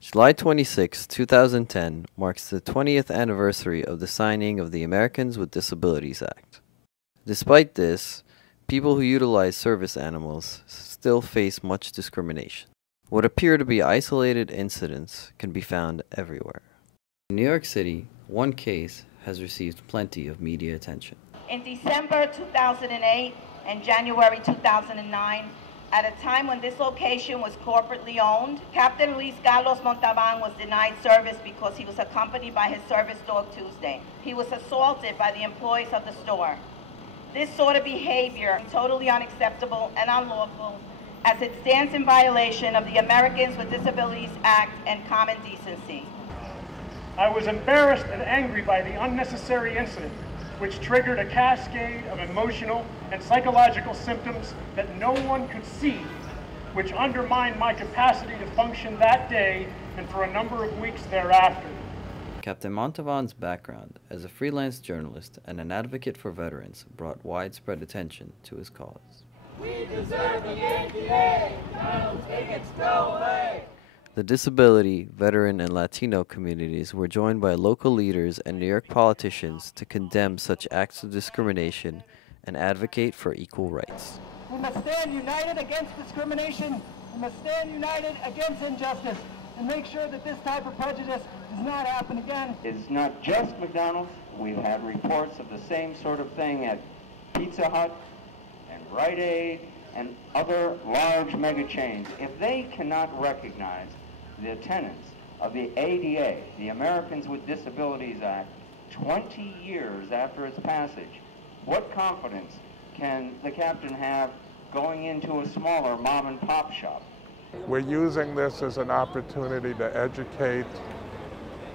July 26, 2010 marks the 20th anniversary of the signing of the Americans with Disabilities Act. Despite this, people who utilize service animals still face much discrimination. What appear to be isolated incidents can be found everywhere. In New York City, one case has received plenty of media attention. In December 2008 and January 2009, at a time when this location was corporately owned, Captain Luis Carlos Montalban was denied service because he was accompanied by his service dog Tuesday. He was assaulted by the employees of the store. This sort of behavior is totally unacceptable and unlawful, as it stands in violation of the Americans with Disabilities Act and common decency. I was embarrassed and angry by the unnecessary incident, which triggered a cascade of emotional and psychological symptoms that no one could see, which undermined my capacity to function that day and for a number of weeks thereafter. Captain Montalban's background as a freelance journalist and an advocate for veterans brought widespread attention to his cause. We deserve the ADA! No tickets, go away! The disability, veteran, and Latino communities were joined by local leaders and New York politicians to condemn such acts of discrimination and advocate for equal rights. We must stand united against discrimination. We must stand united against injustice and make sure that this type of prejudice does not happen again. It's not just McDonald's. We've had reports of the same sort of thing at Pizza Hut and Rite Aid and other large mega chains. If they cannot recognize the tenets of the ADA, the Americans with Disabilities Act, 20 years after its passage, what confidence can the captain have going into a smaller mom and pop shop? We're using this as an opportunity to educate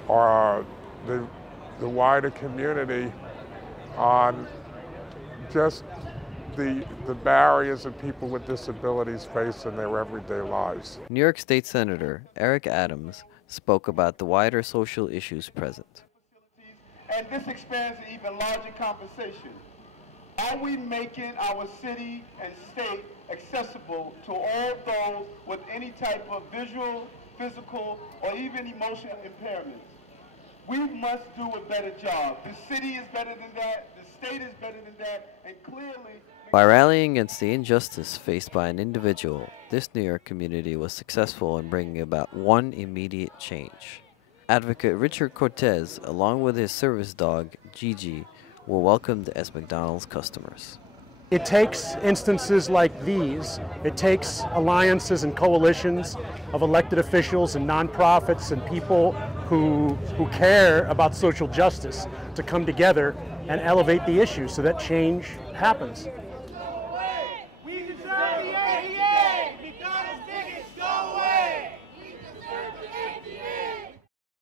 the wider community on just the barriers that people with disabilities face in their everyday lives. New York State Senator Eric Adams spoke about the wider social issues present. And this expands to even larger conversation. Are we making our city and state accessible to all those with any type of visual, physical, or even emotional impairments? We must do a better job. The city is better than that, the state is better than that, and clearly... By rallying against the injustice faced by an individual, this New York community was successful in bringing about one immediate change. Advocate Richard Cortez, along with his service dog, Gigi, were welcomed as McDonald's customers. It takes instances like these, it takes alliances and coalitions of elected officials and nonprofits and people who care about social justice to come together and elevate the issue so that change happens.